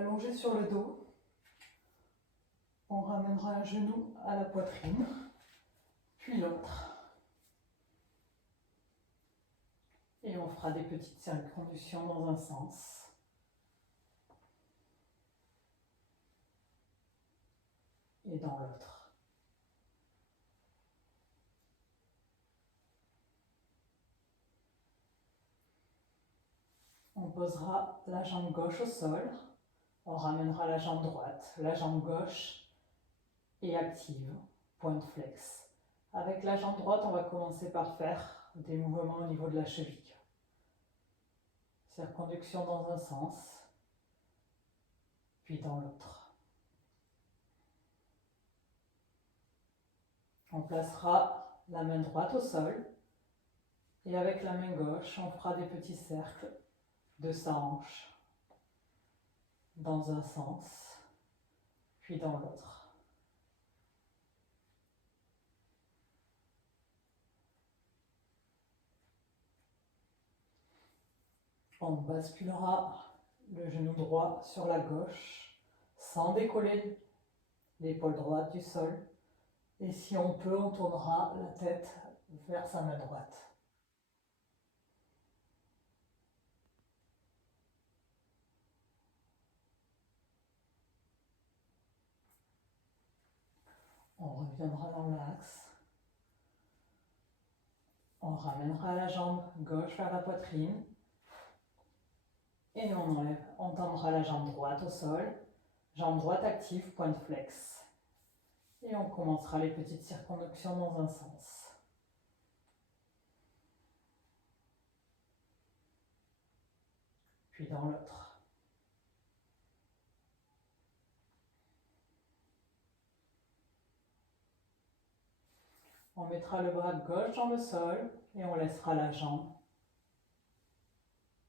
allongé sur le dos. On ramènera un genou à la poitrine, puis l'autre. Et on fera des petites circonvolutions dans un sens. Et dans l'autre. On posera la jambe gauche au sol. On ramènera la jambe droite. La jambe gauche est active, pointe flex. Avec la jambe droite, on va commencer par faire des mouvements au niveau de la cheville. Circonduction dans un sens, puis dans l'autre. On placera la main droite au sol et avec la main gauche, on fera des petits cercles de sa hanche dans un sens, puis dans l'autre. On basculera le genou droit sur la gauche sans décoller l'épaule droite du sol. Et si on peut, on tournera la tête vers sa main droite. On reviendra dans l'axe. On ramènera la jambe gauche vers la poitrine. Et on enlève. On tendra la jambe droite au sol. Jambe droite active, pointe flex. Et on commencera les petites circonductions dans un sens. Puis dans l'autre. On mettra le bras gauche dans le sol et on laissera la jambe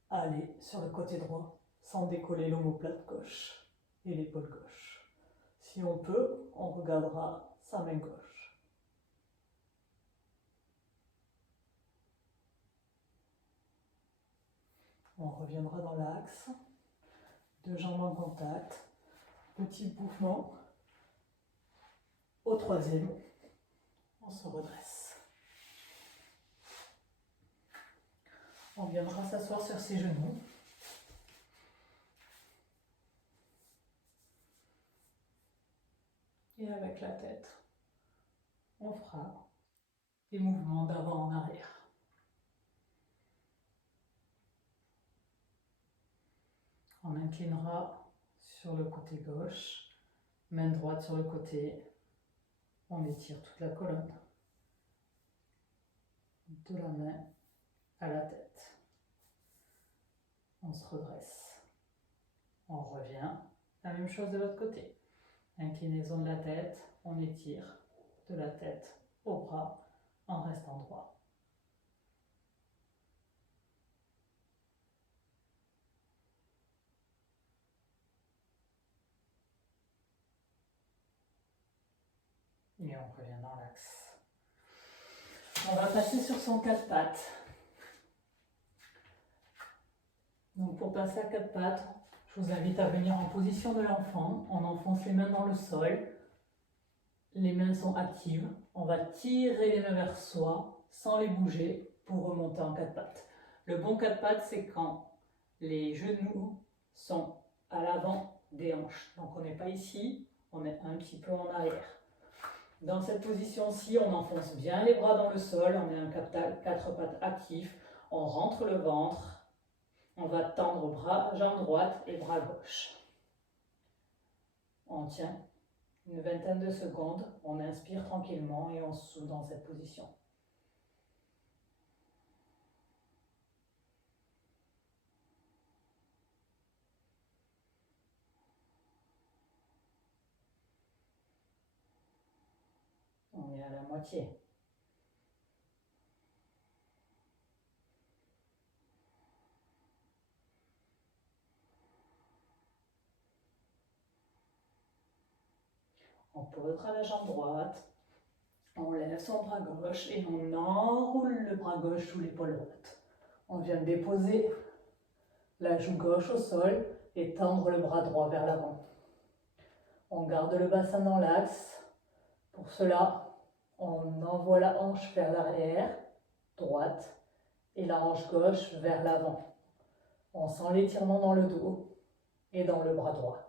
aller sur le côté droit sans décoller l'omoplate gauche et l'épaule gauche. Si on peut, on regardera sa main gauche. On reviendra dans l'axe, deux jambes en contact, petit mouvement. Au troisième, on se redresse. On viendra s'asseoir sur ses genoux. Et avec la tête, on fera des mouvements d'avant en arrière. On inclinera sur le côté gauche, main droite sur le côté. On étire toute la colonne, de la main à la tête. On se redresse. On revient. La même chose de l'autre côté. Inclinaison de la tête, on étire de la tête au bras en restant droit. Et on revient dans l'axe. On va passer sur son quatre pattes. Donc pour passer à quatre pattes, je vous invite à venir en position de l'enfant. On enfonce les mains dans le sol. Les mains sont actives. On va tirer les mains vers soi sans les bouger pour remonter en quatre pattes. Le bon quatre pattes, c'est quand les genoux sont à l'avant des hanches. Donc on n'est pas ici, on est un petit peu en arrière. Dans cette position-ci, on enfonce bien les bras dans le sol, on est un quatre pattes actif, on rentre le ventre, on va tendre bras, jambe droite et bras gauche. On tient une vingtaine de secondes, on inspire tranquillement et on se soude dans cette position. On est à la moitié. On posera la jambe droite, on lève son bras gauche et on enroule le bras gauche sous l'épaule droite. On vient déposer la joue gauche au sol, et tendre le bras droit vers l'avant. On garde le bassin dans l'axe. Pour cela, on envoie la hanche vers l'arrière, droite, et la hanche gauche vers l'avant. On sent l'étirement dans le dos et dans le bras droit.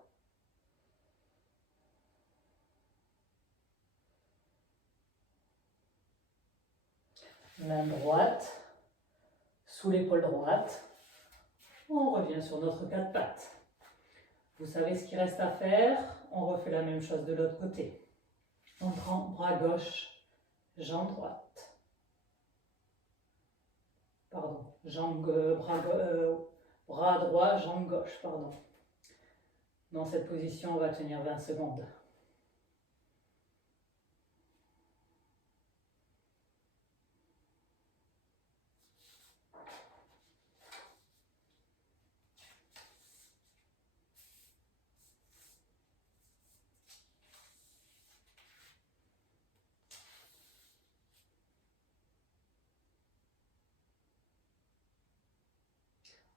Main droite, sous l'épaule droite. On revient sur notre quatre pattes. Vous savez ce qu'il reste à faire. On refait la même chose de l'autre côté. On prend bras gauche, jambe droite. Pardon, bras droit, jambe gauche, pardon. Dans cette position, on va tenir 20 secondes.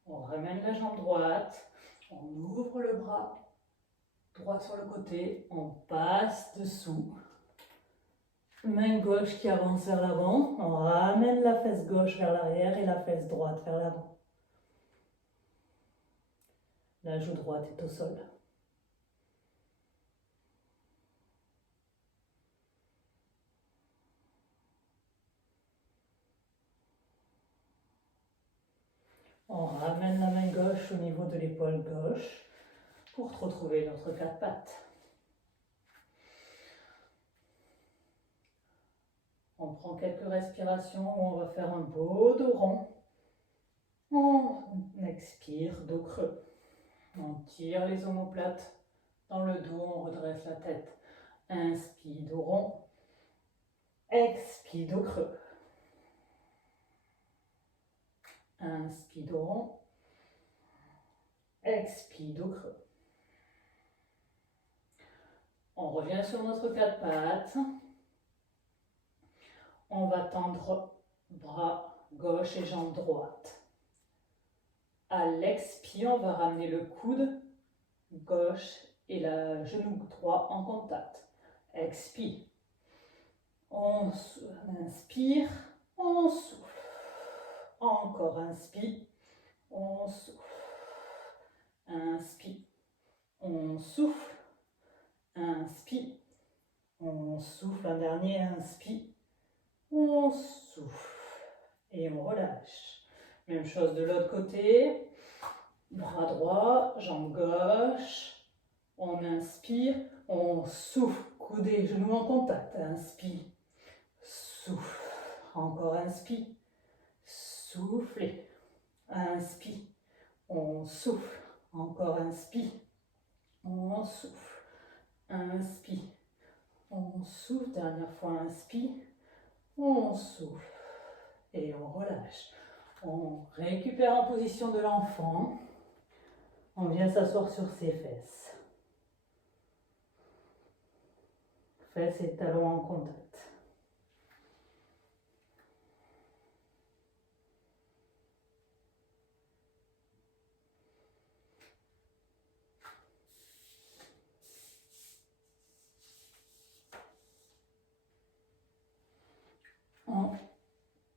On ramène la jambe droite, on ouvre le bras droit sur le côté, on passe dessous. Main gauche qui avance vers l'avant, on ramène la fesse gauche vers l'arrière et la fesse droite vers l'avant. La joue droite est au sol. On ramène la main gauche au niveau de l'épaule gauche pour retrouver notre quatre pattes. On prend quelques respirations où on va faire un beau dos rond. On expire, dos creux. On tire les omoplates dans le dos, on redresse la tête. Inspire, dos rond. Expire, dos creux. Inspire, dos rond. Expire, dos creux. On revient sur notre quatre pattes. On va tendre bras gauche et jambe droite. À l'expire, on va ramener le coude gauche et le genou droit en contact. Expire. On inspire, on souffle. Encore inspire, on souffle. Inspire, on souffle. Inspire, on souffle. Un dernier, inspire, on souffle. Et on relâche. Même chose de l'autre côté. Bras droit, jambe gauche. On inspire, on souffle. Coude et genoux en contact. Inspire, souffle. Encore inspire, soufflez. Inspire, on souffle. Encore inspire, on souffle. Inspire, on souffle. Dernière fois, inspire, on souffle. Et on relâche. On récupère en position de l'enfant. On vient s'asseoir sur ses fesses. Fesses et talons en contact. On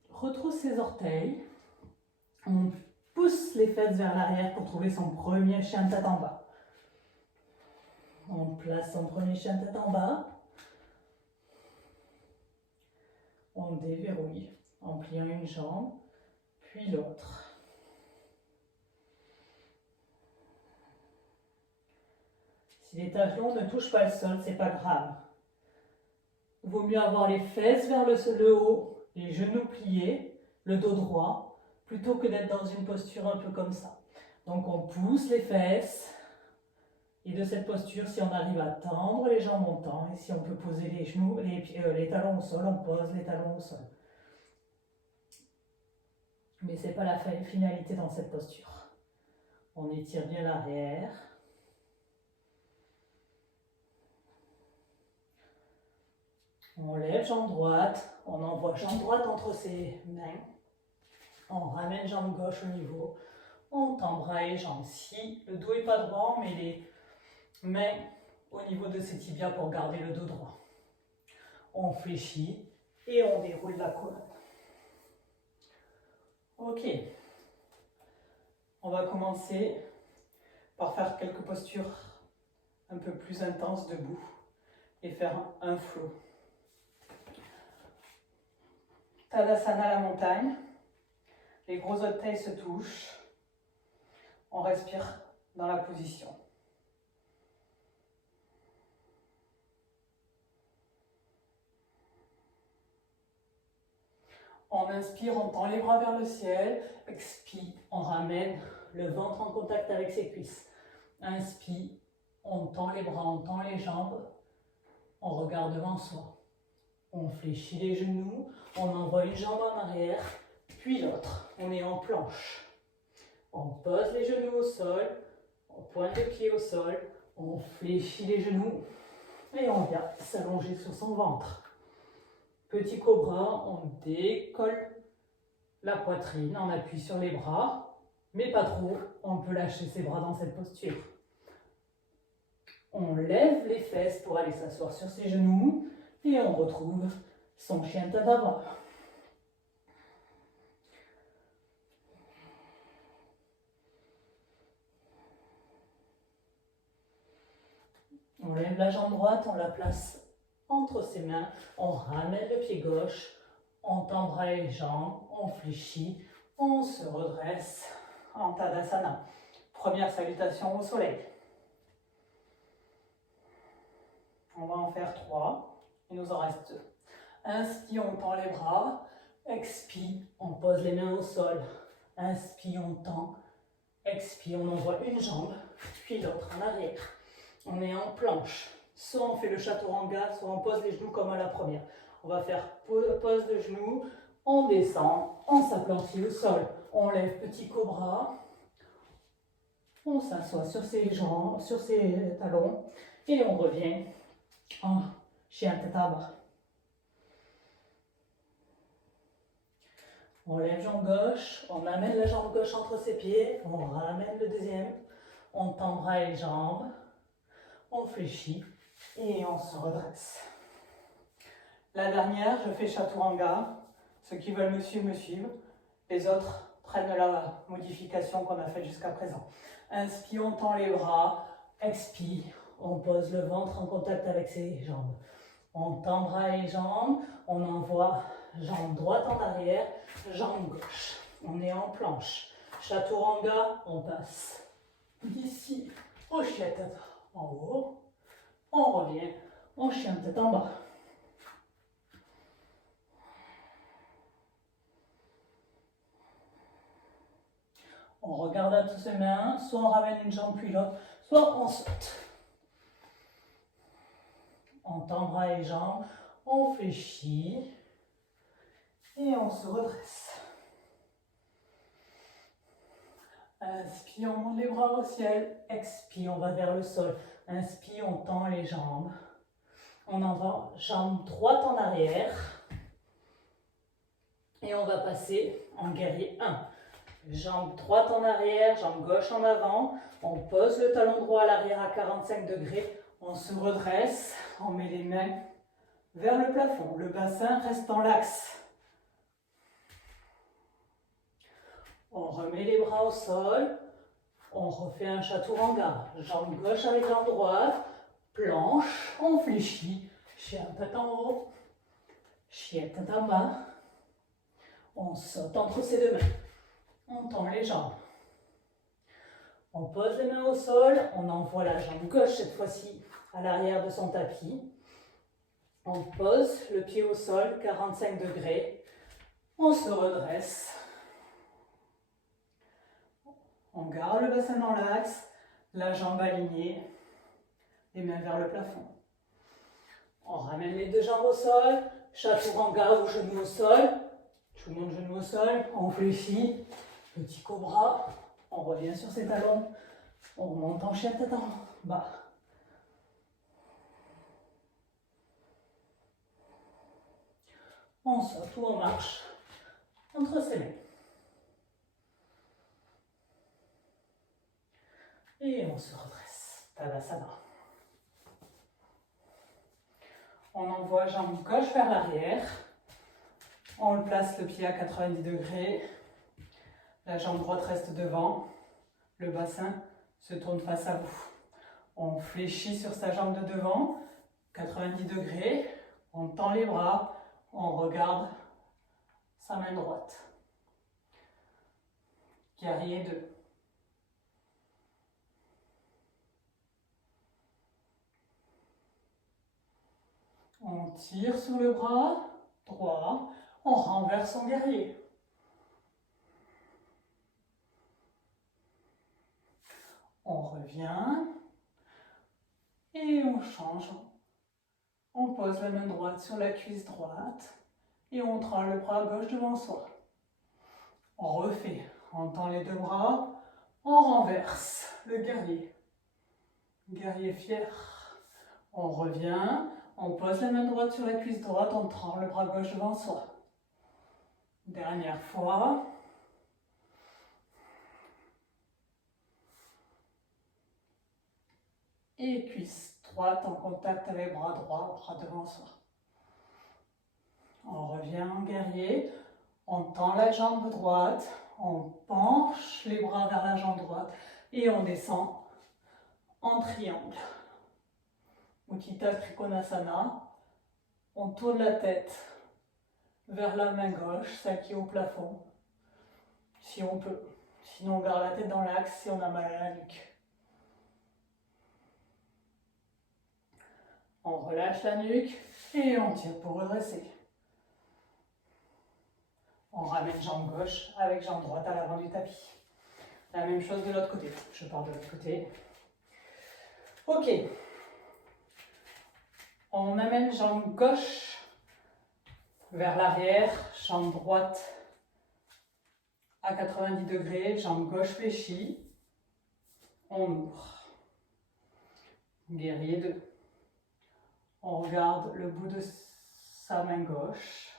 retrousse ses orteils. On pousse les fesses vers l'arrière pour trouver son premier chien de tête en bas. On place son premier chien de tête en bas. On déverrouille en pliant une jambe, puis l'autre. Si les talons ne touchent pas le sol, c'est pas grave. Il vaut mieux avoir les fesses vers le haut, les genoux pliés, le dos droit, plutôt que d'être dans une posture un peu comme ça. Donc on pousse les fesses. Et de cette posture, si on arrive à tendre les jambes en temps, et si on peut poser les genoux, les talons au sol, on pose les talons au sol. Mais ce n'est pas la finalité dans cette posture. On étire bien l'arrière. On lève jambe droite, on envoie jambe droite entre ses mains. On ramène jambe gauche au niveau. On tend bras et jambes. Si le dos n'est pas droit, on met les mains au niveau de ses tibias pour garder le dos droit. On fléchit et on déroule la colonne. Ok. On va commencer par faire quelques postures un peu plus intenses debout et faire un flow. Tadasana, la montagne. Les gros orteils se touchent. On respire dans la position. On inspire, on tend les bras vers le ciel. Expire, on ramène le ventre en contact avec ses cuisses. Inspire, on tend les bras, on tend les jambes. On regarde devant soi. On fléchit les genoux, on envoie une jambe en arrière, puis l'autre. On est en planche. On pose les genoux au sol, on pointe les pieds au sol, on fléchit les genoux et on vient s'allonger sur son ventre. Petit cobra, on décolle la poitrine, on appuie sur les bras, mais pas trop, on peut lâcher ses bras dans cette posture. On lève les fesses pour aller s'asseoir sur ses genoux et on retrouve son chien Tadava. On lève la jambe droite, on la place entre ses mains, on ramène le pied gauche, on tend bras et jambes, on fléchit, on se redresse en Tadasana. Première salutation au soleil. On va en faire 3, il nous en reste 2. Inspire, on tend les bras, expire, on pose les mains au sol, inspire, on tend, expire, on envoie une jambe, puis l'autre en arrière. On est en planche. Soit on fait le chaturanga, soit on pose les genoux comme à la première. On va faire pose de genoux, on descend, on s'aplatit au sol. On lève petit cobra, on s'assoit sur ses jambes, sur ses talons et on revient en chien Tadava. On lève jambe gauche, on amène la jambe gauche entre ses pieds, on ramène le deuxième, on tend bras et jambes, on fléchit et on se redresse. La dernière, je fais chaturanga. Ceux qui veulent me suivent. Les autres prennent la modification qu'on a faite jusqu'à présent. Inspire, on tend les bras. Expire, on pose le ventre en contact avec ses jambes. On tend bras et jambes. On envoie jambe droite en arrière, jambe gauche. On est en planche. Chaturanga, on passe d'ici au chien tête en haut. On revient en chien tête en bas. On regarde à tous ses mains, soit on ramène une jambe puis l'autre, soit on saute. On tend bras et jambes, on fléchit et on se redresse. Inspire, on monte les bras au ciel. Expire, on va vers le sol. Inspire, on tend les jambes. On envoie jambe droite en arrière. Et on va passer en guerrier 1. Jambe droite en arrière, jambe gauche en avant. On pose le talon droit à l'arrière à 45 degrés. On se redresse. On met les mains vers le plafond. Le bassin reste dans l'axe. On remet les bras au sol. On refait un chaturanga. Jambe gauche avec jambe droite. Planche. On fléchit. Chien tête en haut. Chien tête en bas. On saute entre ses deux mains. On tend les jambes. On pose les mains au sol. On envoie la jambe gauche cette fois-ci à l'arrière de son tapis. On pose le pied au sol, 45 degrés. On se redresse. On garde le bassin dans l'axe, la jambe alignée, les mains vers le plafond. On ramène les deux jambes au sol, chaturanga ou genou au sol. Tout le monde genou au sol, on fléchit, petit cobra, on revient sur ses talons, on monte en chien tête en bas. On saute ou on marche entre ses mains. Et on se redresse. Tadasana. On envoie jambe gauche vers l'arrière. On place le pied à 90 degrés. La jambe droite reste devant. Le bassin se tourne face à vous. On fléchit sur sa jambe de devant. 90 degrés. On tend les bras. On regarde sa main droite. Guerrier 2. On tire sur le bras droit, on renverse son guerrier. On revient et on change. On pose la main droite sur la cuisse droite et on tend le bras gauche devant soi. On refait, on tend les deux bras, on renverse le guerrier. Guerrier fier. On revient. On pose la main droite sur la cuisse droite, on tend le bras gauche devant soi. Dernière fois. Et cuisse droite en contact avec bras droit, bras devant soi. On revient en guerrier, on tend la jambe droite, on penche les bras vers la jambe droite et on descend en triangle. Utthita Trikonasana, on tourne la tête vers la main gauche, celle qui est au plafond, si on peut. Sinon on garde la tête dans l'axe si on a mal à la nuque. On relâche la nuque et on tire pour redresser. On ramène jambe gauche avec jambe droite à l'avant du tapis. La même chose de l'autre côté. Je pars de l'autre côté. Ok. On amène jambe gauche vers l'arrière, jambe droite à 90 degrés, jambe gauche fléchie. On ouvre. Guerrier 2. On regarde le bout de sa main gauche.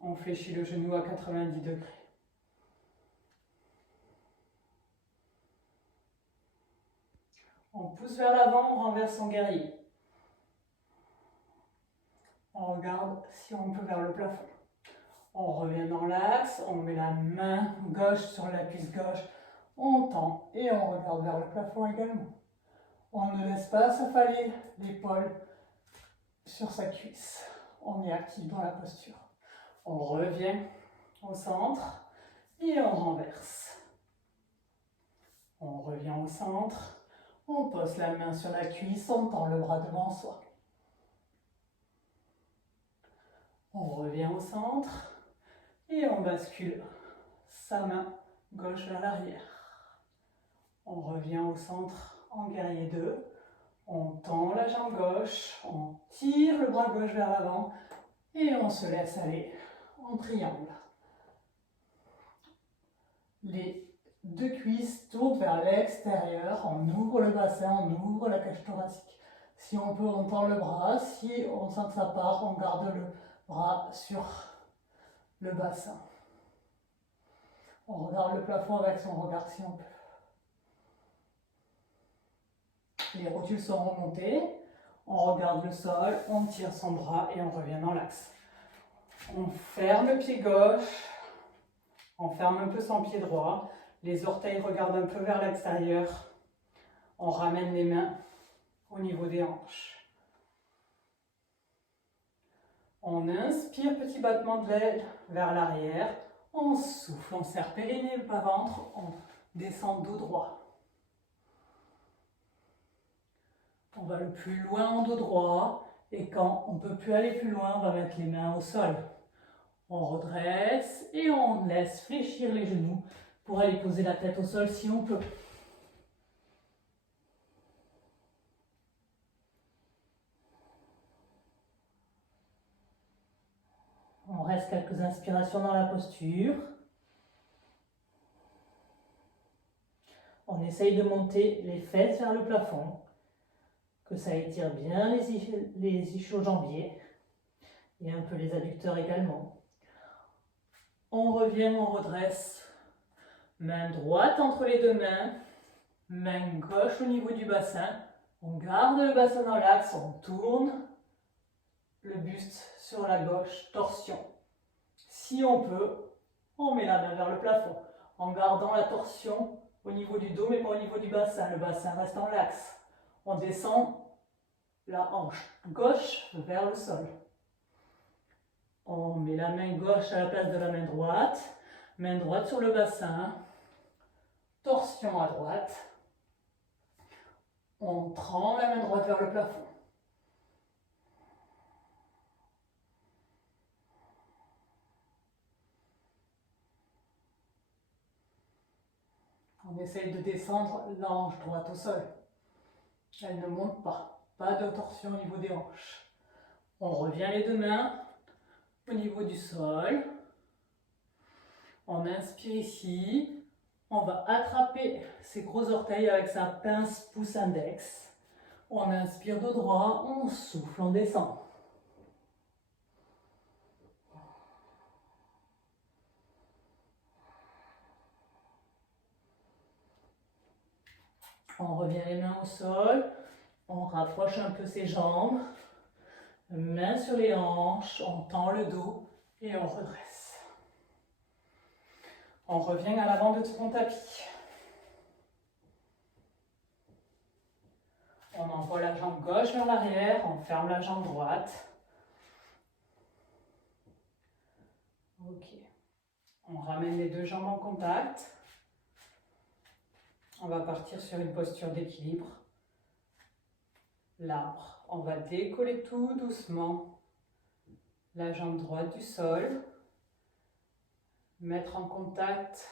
On fléchit le genou à 90 degrés. On pousse vers l'avant, on renverse son guerrier. On regarde si on peut vers le plafond. On revient dans l'axe, on met la main gauche sur la cuisse gauche, on tend et on regarde vers le plafond également. On ne laisse pas s'affaler l'épaule sur sa cuisse. On est actif dans la posture. On revient au centre et on renverse. On revient au centre, on pose la main sur la cuisse, on tend le bras devant soi. On revient au centre et on bascule sa main gauche vers l'arrière. On revient au centre en guerrier 2. On tend la jambe gauche, on tire le bras gauche vers l'avant et on se laisse aller en triangle. Les deux cuisses tournent vers l'extérieur, on ouvre le bassin, on ouvre la cage thoracique. Si on peut, on tend le bras, si on sent que ça part, on garde le bras sur le bassin. On regarde le plafond avec son regard si on peut. Les rotules sont remontées, on regarde le sol, on tire son bras et on revient dans l'axe. On ferme le pied gauche, on ferme un peu son pied droit, les orteils regardent un peu vers l'extérieur, on ramène les mains au niveau des hanches. On inspire, petit battement de l'aile vers l'arrière, on souffle, on serre périnée, le bas-ventre, on descend dos droit. On va le plus loin en dos droit et quand on ne peut plus aller plus loin, on va mettre les mains au sol. On redresse et on laisse fléchir les genoux pour aller poser la tête au sol si on peut. On reste quelques inspirations dans la posture. On essaye de monter les fesses vers le plafond, que ça étire bien les ischio-jambiers et un peu les adducteurs également. On revient, on redresse. Main droite entre les deux mains. Main gauche au niveau du bassin. On garde le bassin dans l'axe, on tourne le buste sur la gauche, torsion. Si on peut, on met la main vers le plafond en gardant la torsion au niveau du dos mais pas au niveau du bassin. Le bassin reste dans l'axe. On descend la hanche gauche vers le sol. On met la main gauche à la place de la main droite sur le bassin, torsion à droite. On tremble la main droite vers le plafond. On essaye de descendre la hanche droite au sol. Elle ne monte pas. Pas de torsion au niveau des hanches. On revient les deux mains au niveau du sol. On inspire ici. On va attraper ses gros orteils avec sa pince pouce index. On inspire de droit, on souffle, on descend. On revient les mains au sol. On rapproche un peu ses jambes. Mains sur les hanches, on tend le dos et on redresse. On revient à l'avant de son tapis. On envoie la jambe gauche vers l'arrière, on ferme la jambe droite. Ok. On ramène les deux jambes en contact. On va partir sur une posture d'équilibre. L'arbre. On va décoller tout doucement la jambe droite du sol. Mettre en contact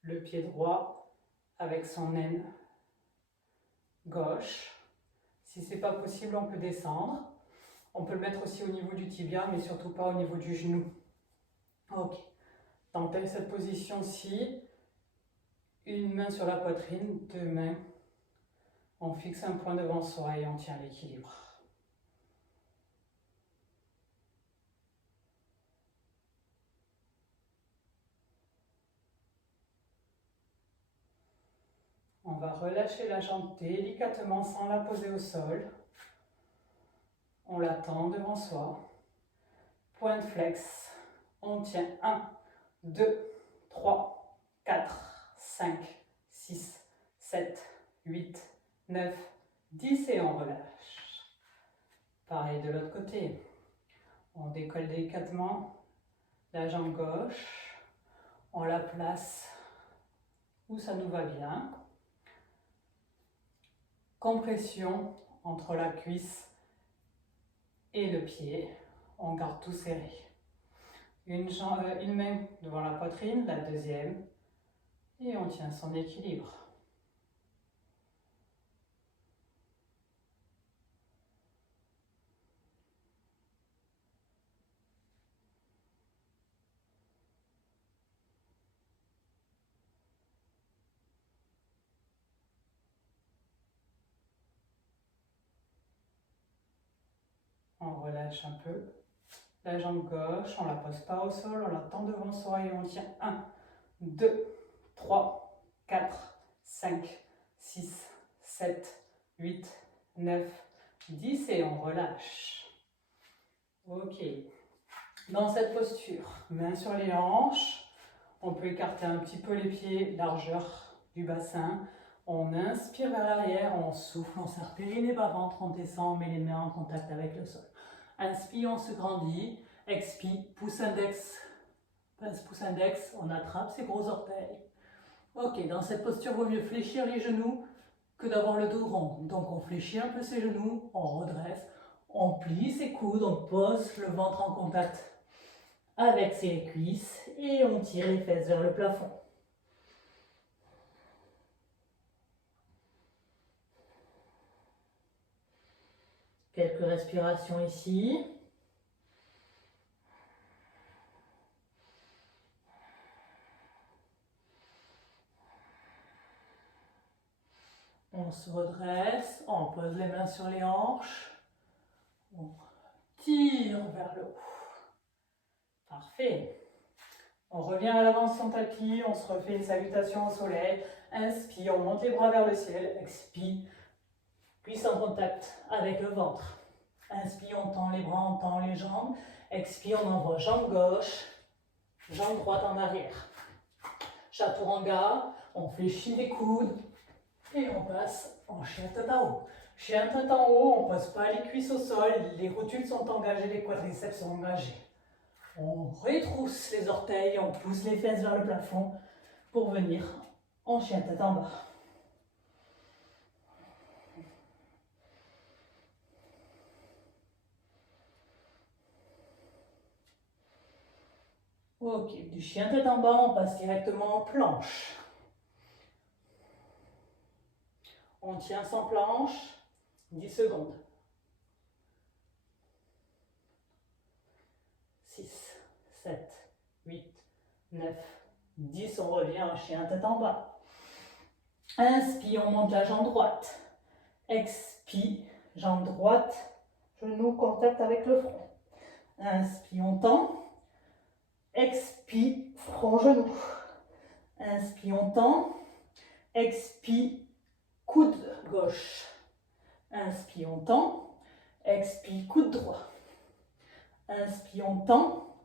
le pied droit avec son aine gauche. Si ce n'est pas possible, on peut descendre. On peut le mettre aussi au niveau du tibia, mais surtout pas au niveau du genou. Ok. Dans cette position-ci, une main sur la poitrine, deux mains. On fixe un point devant soi et on tient l'équilibre. On va relâcher la jambe délicatement sans la poser au sol. On la tend devant soi. Point de flex. On tient 1, 2, 3, 4, 5, 6, 7, 8, 9, 10 et on relâche. Pareil de l'autre côté. On décolle délicatement la jambe gauche. On la place où ça nous va bien. Compression entre la cuisse et le pied. On garde tout serré. Une main devant la poitrine, la deuxième. Et on tient son équilibre. On relâche un peu la jambe gauche, on ne la pose pas au sol, on la tend devant soi et on tient 1, 2, 3, 4, 5, 6, 7, 8, 9, 10 et on relâche. Ok. Dans cette posture, main sur les hanches, on peut écarter un petit peu les pieds, largeur du bassin. On inspire vers l'arrière, on souffle, on serre périnée bas ventre, on descend, on met les mains en contact avec le sol. Inspire, on se grandit. Expire, pouce index, pouce index, on attrape ses gros orteils. Ok, dans cette posture, il vaut mieux fléchir les genoux que d'avoir le dos rond. Donc on fléchit un peu ses genoux, on redresse, on plie ses coudes, on pose le ventre en contact avec ses cuisses et on tire les fesses vers le plafond. Quelques respirations ici. On se redresse, on pose les mains sur les hanches. On tire vers le haut. Parfait. On revient à l'avant de son tapis, on se refait une salutation au soleil. Inspire, on monte les bras vers le ciel. Expire, cuisse en contact avec le ventre. Inspire, on tend les bras, on tend les jambes. Expire, on envoie jambe gauche, jambe droite en arrière. Chaturanga, on fléchit les coudes et on passe en chien tête en haut. Chien tête en haut, on ne pose pas les cuisses au sol, les rotules sont engagées, les quadriceps sont engagés. On retrousse les orteils, on pousse les fesses vers le plafond pour venir en chien tête en bas. Ok, du chien tête en bas, on passe directement en planche. On tient sans planche, 10 secondes. 6, 7, 8, 9, 10, on revient en chien tête en bas. Inspire, on monte la jambe droite. Expire, jambe droite, genou contact avec le front. Inspire, on tend. Expire, front, genou. Inspire, on tend. Expire, coude gauche. Inspire, on tend. Expire, coude droit. Inspire, on tend.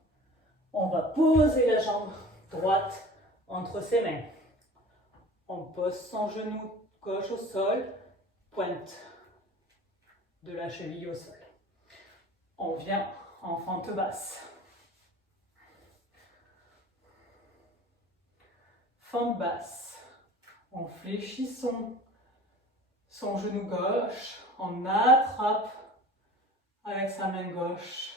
On va poser la jambe droite entre ses mains. On pose son genou gauche au sol, pointe de la cheville au sol. On vient en fente basse. Fente basse. On fléchit son genou gauche. On attrape avec sa main gauche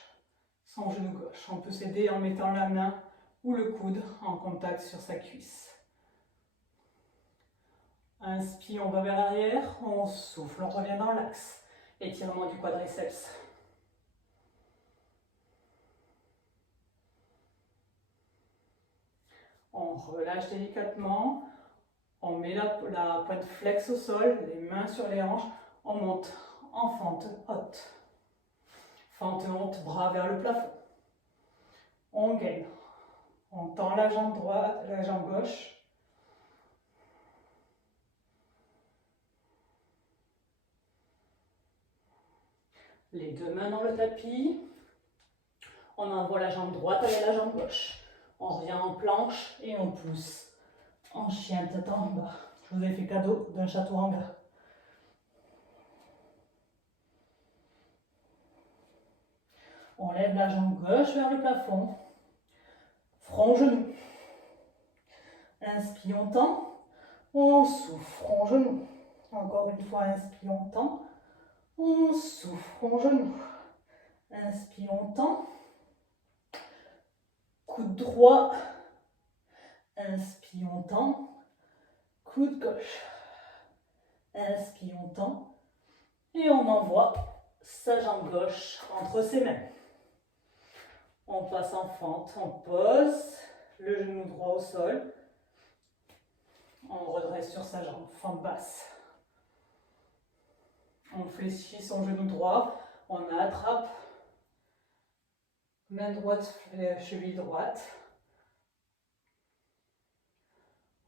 son genou gauche. On peut s'aider en mettant la main ou le coude en contact sur sa cuisse. Inspire, on va vers l'arrière, on souffle, on revient dans l'axe. Étirement du quadriceps. On relâche délicatement, on met la pointe flex au sol, les mains sur les hanches, on monte en fente haute. Fente haute, bras vers le plafond. On gaine. On tend la jambe droite, la jambe gauche. Les deux mains dans le tapis. On envoie la jambe droite avec la jambe gauche. On revient en planche et on pousse en chien tête en bas. Je vous ai fait cadeau d'un chaturanga. On lève la jambe gauche vers le plafond. Front, genou. Inspire, on tend. On souffle, front, genou. Encore une fois, inspire, on tend. On souffle, front, genou. Inspire, on tend. Coude droit. Inspire, on tend. Coude gauche. Inspire, on tend. Et on envoie sa jambe gauche entre ses mains. On passe en fente, on pose le genou droit au sol. On redresse sur sa jambe, fente basse. On fléchit son genou droit, on attrape. Main droite, cheville droite.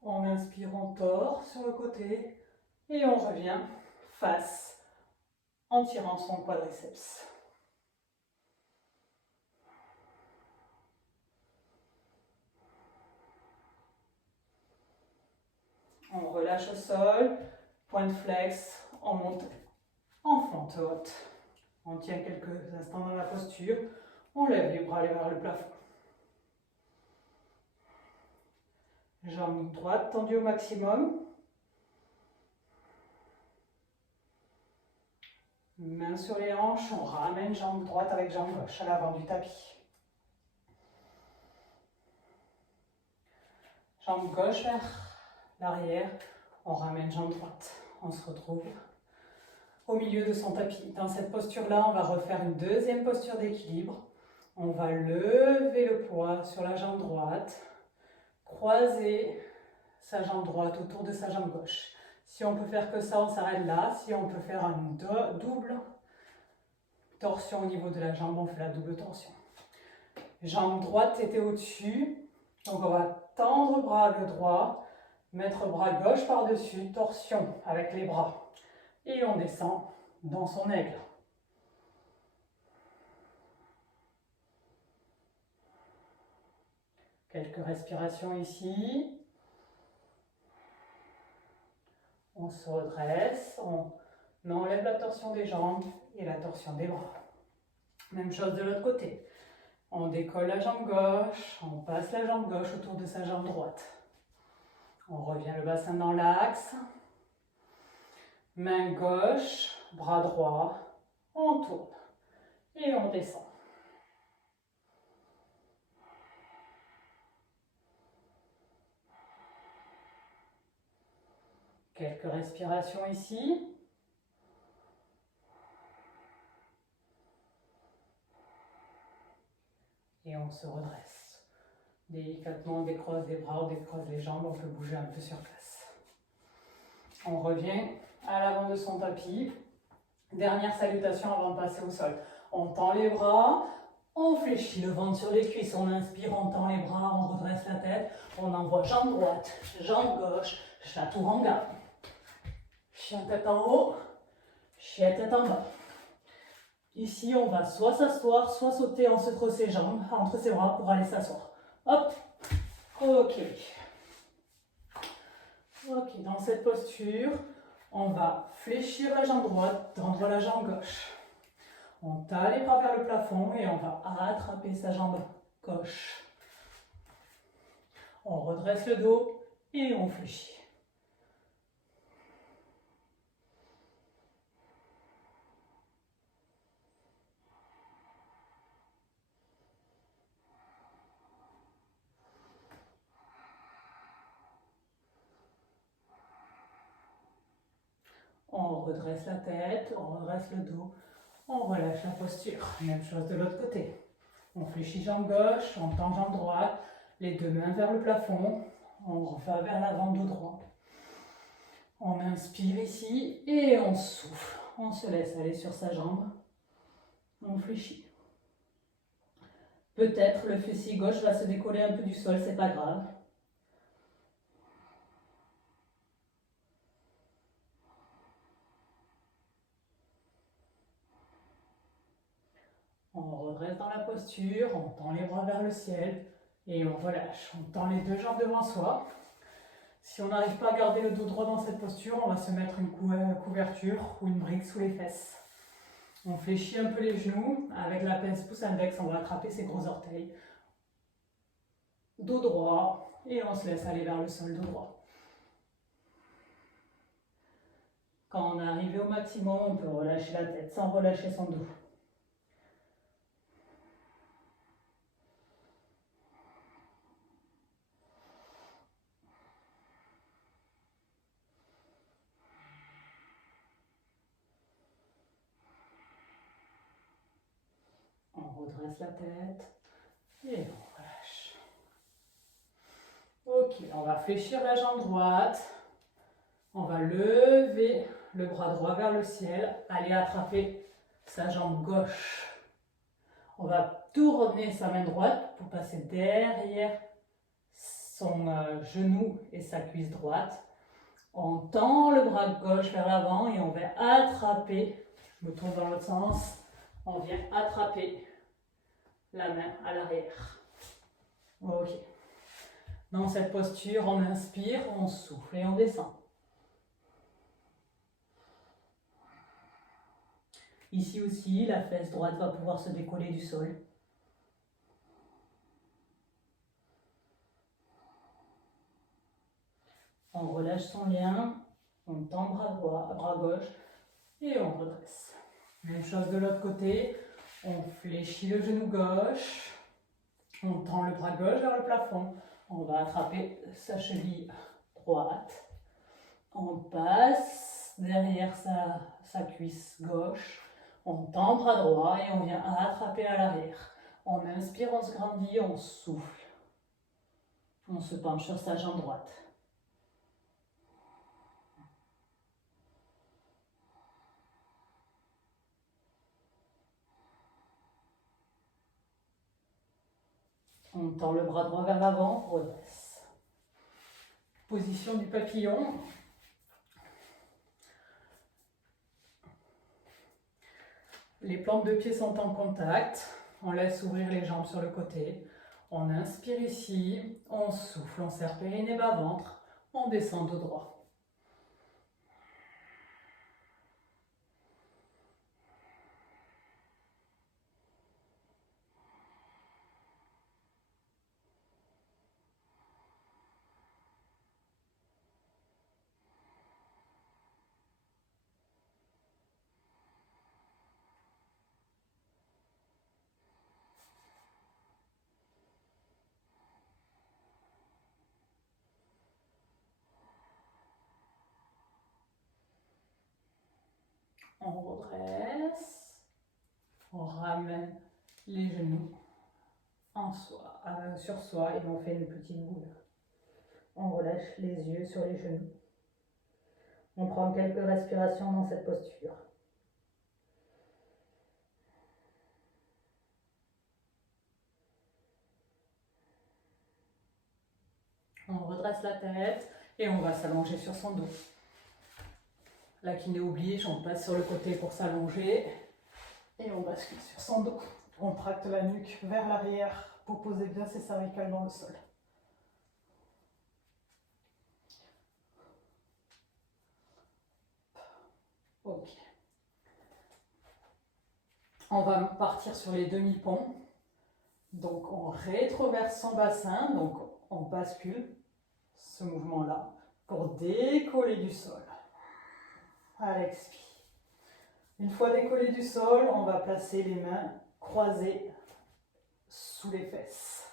On inspire, on tord sur le côté. Et on revient face en tirant son quadriceps. On relâche au sol, pointe flex, on monte en fente haute. On tient quelques instants dans la posture, on lève les bras vers le plafond. Jambe droite tendue au maximum. Main sur les hanches, on ramène jambe droite avec jambe gauche à l'avant du tapis. Jambe gauche vers l'arrière, on ramène jambe droite. On se retrouve au milieu de son tapis. Dans cette posture-là, on va refaire une deuxième posture d'équilibre. On va lever le poids sur la jambe droite, croiser sa jambe droite autour de sa jambe gauche. Si on peut faire que ça, on s'arrête là. Si on peut faire une double torsion au niveau de la jambe, on fait la double torsion. Jambe droite était au-dessus, Donc on va tendre bras le droit, mettre bras gauche par-dessus, torsion avec les bras. Et on descend dans son aigle. Quelques respirations ici. On se redresse, on enlève la torsion des jambes et la torsion des bras. Même chose de l'autre côté. On décolle la jambe gauche, on passe la jambe gauche autour de sa jambe droite. On revient le bassin dans l'axe. Main gauche, bras droit, on tourne et on descend. Quelques respirations ici. Et on se redresse. Délicatement, on décroise les bras, on décroise les jambes, on peut bouger un peu sur place. On revient à l'avant de son tapis. Dernière salutation avant de passer au sol. On tend les bras, on fléchit le ventre sur les cuisses, on inspire, on tend les bras, on redresse la tête, on envoie jambe droite, jambe gauche, chaturanga. Chien tête en haut, chien tête en bas. Ici, on va soit s'asseoir, soit sauter entre ses jambes, entre ses bras pour aller s'asseoir. Hop, ok. Ok, dans cette posture, on va fléchir la jambe droite, tendre la jambe gauche. On tend les bras vers le plafond et on va attraper sa jambe gauche. On redresse le dos et on fléchit. On redresse la tête, on redresse le dos, on relâche la posture. Même chose de l'autre côté. On fléchit jambe gauche, on tend jambe droite, les deux mains vers le plafond, on va vers l'avant, dos droit. On inspire ici et on souffle. On se laisse aller sur sa jambe. On fléchit. Peut-être le fessier gauche va se décoller un peu du sol, c'est pas grave. On redresse dans la posture, on tend les bras vers le ciel et on relâche. On tend les deux jambes devant soi. Si on n'arrive pas à garder le dos droit dans cette posture, on va se mettre une couverture ou une brique sous les fesses. On fléchit un peu les genoux. Avec la pince pouce index, on va attraper ses gros orteils. Dos droit et on se laisse aller vers le sol, dos droit. Quand on est arrivé au maximum, on peut relâcher la tête sans relâcher son dos. On redresse la tête et on relâche. Ok, on va fléchir la jambe droite. On va lever le bras droit vers le ciel, aller attraper sa jambe gauche. On va tourner sa main droite pour passer derrière son genou et sa cuisse droite. On tend le bras gauche vers l'avant et on va attraper, je me tourne dans l'autre sens, on vient attraper la main à l'arrière. Ok. Dans cette posture, on inspire, on souffle et on descend. Ici aussi, la fesse droite va pouvoir se décoller du sol. On relâche son lien, on tend bras droit, bras gauche et on redresse. Même chose de l'autre côté, on fléchit le genou gauche, on tend le bras gauche vers le plafond, on va attraper sa cheville droite, on passe derrière sa cuisse gauche, on tend bras droit et on vient attraper à l'arrière. On inspire, on se grandit, on souffle. On se penche sur sa jambe droite. On tend le bras droit vers l'avant, redresse. Position du papillon. Les plantes de pied sont en contact. On laisse ouvrir les jambes sur le côté. On inspire ici, on souffle, on serre périnée bas ventre, on descend dos droit. On redresse, on ramène les genoux sur soi et on fait une petite boule. On relâche les yeux sur les genoux. On prend quelques respirations dans cette posture. On redresse la tête et on va s'allonger sur son dos. La kiné oblige, on passe sur le côté pour s'allonger et on bascule sur son dos. On tracte la nuque vers l'arrière pour poser bien ses cervicales dans le sol. Ok. On va partir sur les demi-ponts. Donc on rétroverse son bassin, donc on bascule ce mouvement-là pour décoller du sol. À l'expire. Une fois décollé du sol, on va placer les mains croisées sous les fesses.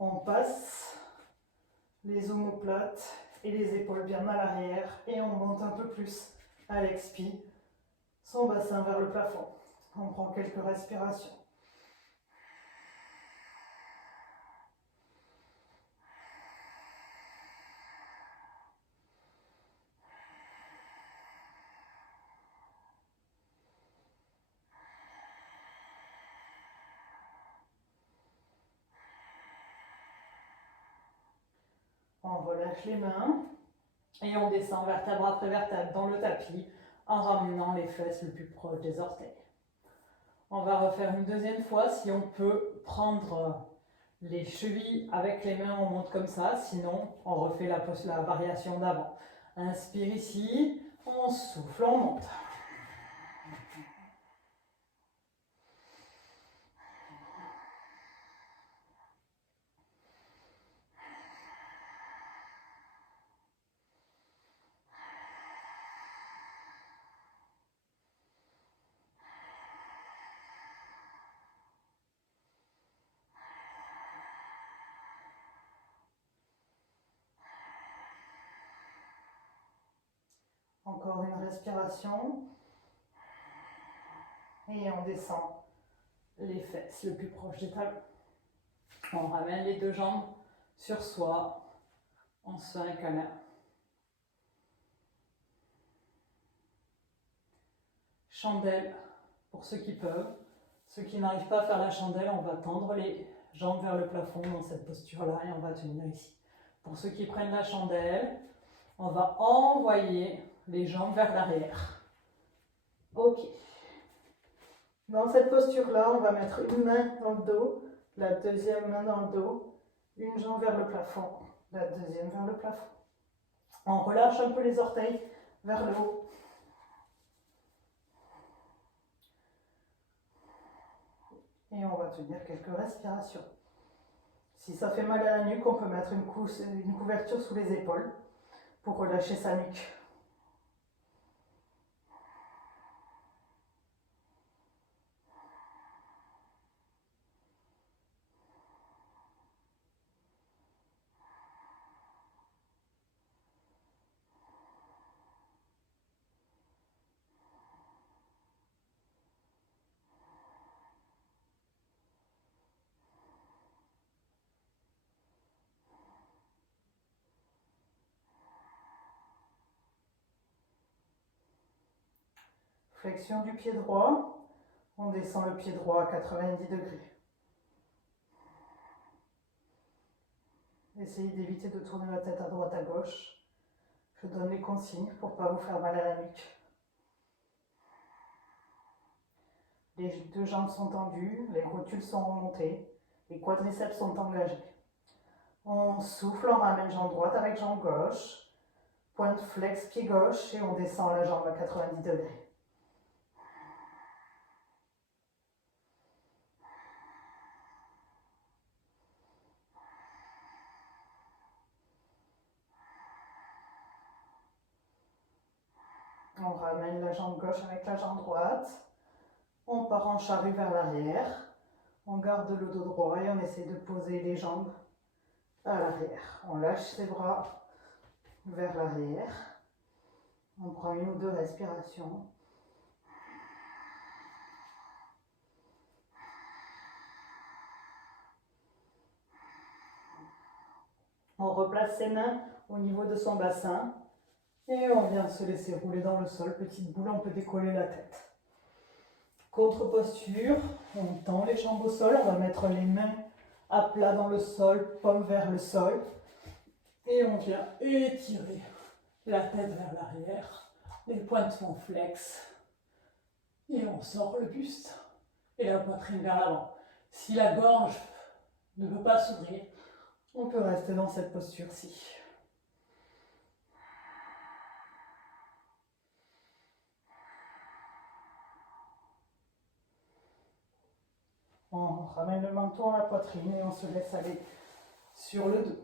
On passe les omoplates et les épaules bien à l'arrière et on monte un peu plus à l'expire, son bassin vers le plafond. On prend quelques respirations. On relâche les mains et on descend vertèbre après vertèbre dans le tapis en ramenant les fesses le plus proche des orteils. On va refaire une deuxième fois. Si on peut prendre les chevilles avec les mains, on monte comme ça. Sinon, on refait la variation d'avant. Inspire ici, on souffle, on monte. Encore une respiration. Et on descend les fesses le plus proche des talons. On ramène les deux jambes sur soi. On se fait un câlin. Chandelle pour ceux qui peuvent. Ceux qui n'arrivent pas à faire la chandelle, on va tendre les jambes vers le plafond dans cette posture-là et on va tenir ici. Pour ceux qui prennent la chandelle, on va envoyer les jambes vers l'arrière. Ok. Dans cette posture-là, on va mettre une main dans le dos, la deuxième main dans le dos, une jambe vers le plafond, la deuxième vers le plafond. On relâche un peu les orteils vers le haut. Et on va tenir quelques respirations. Si ça fait mal à la nuque, on peut mettre une couverture sous les épaules pour relâcher sa nuque. Flexion du pied droit, on descend le pied droit à 90 degrés. Essayez d'éviter de tourner la tête à droite à gauche. Je donne les consignes pour ne pas vous faire mal à la nuque. Les deux jambes sont tendues, les rotules sont remontées, les quadriceps sont engagés. On souffle, on ramène jambe droite avec jambe gauche, pointe flex pied gauche et on descend la jambe à 90 degrés. On ramène la jambe gauche avec la jambe droite. On part en charrue vers l'arrière. On garde le dos droit et on essaie de poser les jambes à l'arrière. On lâche ses bras vers l'arrière. On prend une ou deux respirations. On replace ses mains au niveau de son bassin et on vient se laisser rouler dans le sol. Petite boule, on peut décoller la tête. Contre-posture, on tend les jambes au sol, on va mettre les mains à plat dans le sol, paume vers le sol. Et on vient étirer la tête vers l'arrière, les pointes sont flex. Et on sort le buste et la poitrine vers l'avant. Si la gorge ne veut pas s'ouvrir, on peut rester dans cette posture-ci. On ramène le menton à la poitrine et on se laisse aller sur le dos.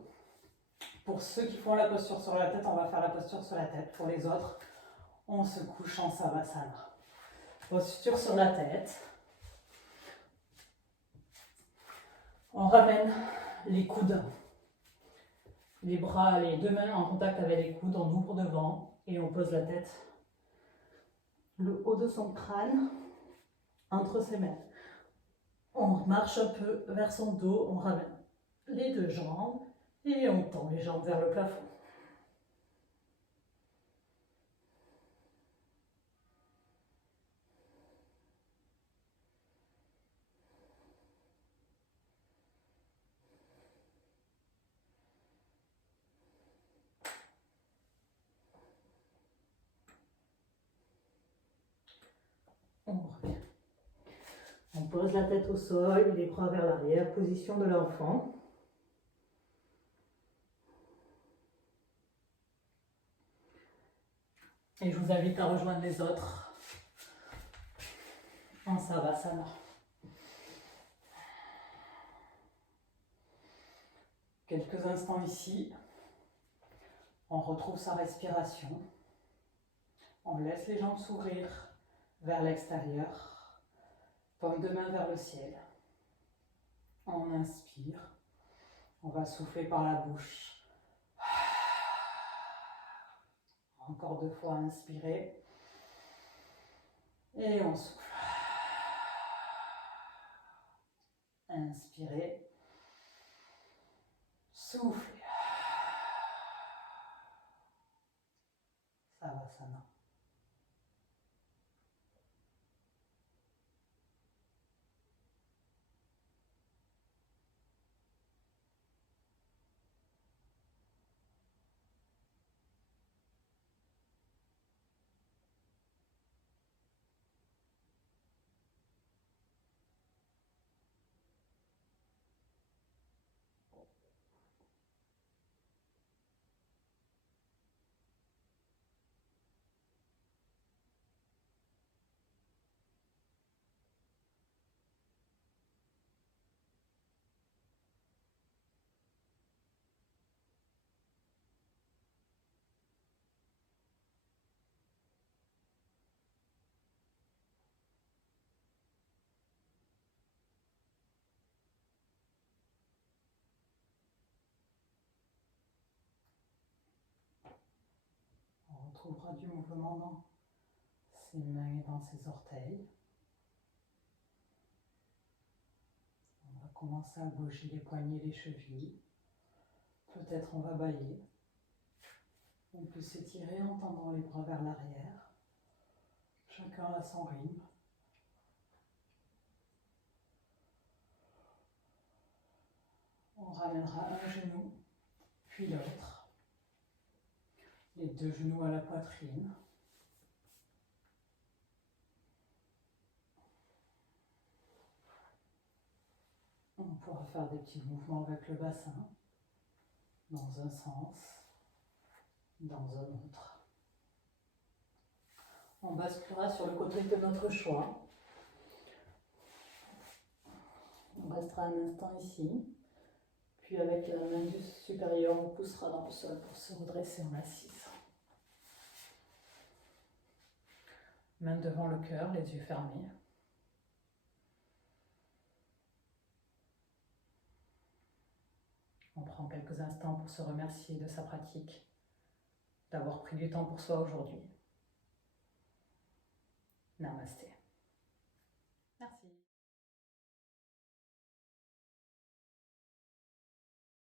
Pour ceux qui font la posture sur la tête, on va faire la posture sur la tête. Pour les autres, on se couche en savasana. Posture sur la tête. On ramène les coudes, les bras, les deux mains en contact avec les coudes, on ouvre devant et on pose la tête, le haut de son crâne entre ses mains. On marche un peu vers son dos, on ramène les deux jambes et on tend les jambes vers le plafond. On revient. On pose la tête au sol, les bras vers l'arrière, position de l'enfant. Et je vous invite à rejoindre les autres en savasana. Quelques instants ici. On retrouve sa respiration. On laisse les jambes s'ouvrir vers l'extérieur. Paume de main vers le ciel. On inspire. On va souffler par la bouche. Encore 2 fois, inspirer. Et on souffle. Inspirez. Soufflez. Savasana. On retrouvera du mouvement dans ses mains et dans ses orteils. On va commencer à bouger les poignets, les chevilles. Peut-être on va bâiller. On peut s'étirer en tendant les bras vers l'arrière. Chacun à son rythme. On ramènera un genou puis l'autre. Les deux genoux à la poitrine. On pourra faire des petits mouvements avec le bassin, dans un sens, dans un autre. On basculera sur le côté de notre choix. On restera un instant ici, puis avec la main du supérieur, on poussera dans le sol pour se redresser en assise. Main devant le cœur, les yeux fermés. On prend quelques instants pour se remercier de sa pratique, d'avoir pris du temps pour soi aujourd'hui. Namasté.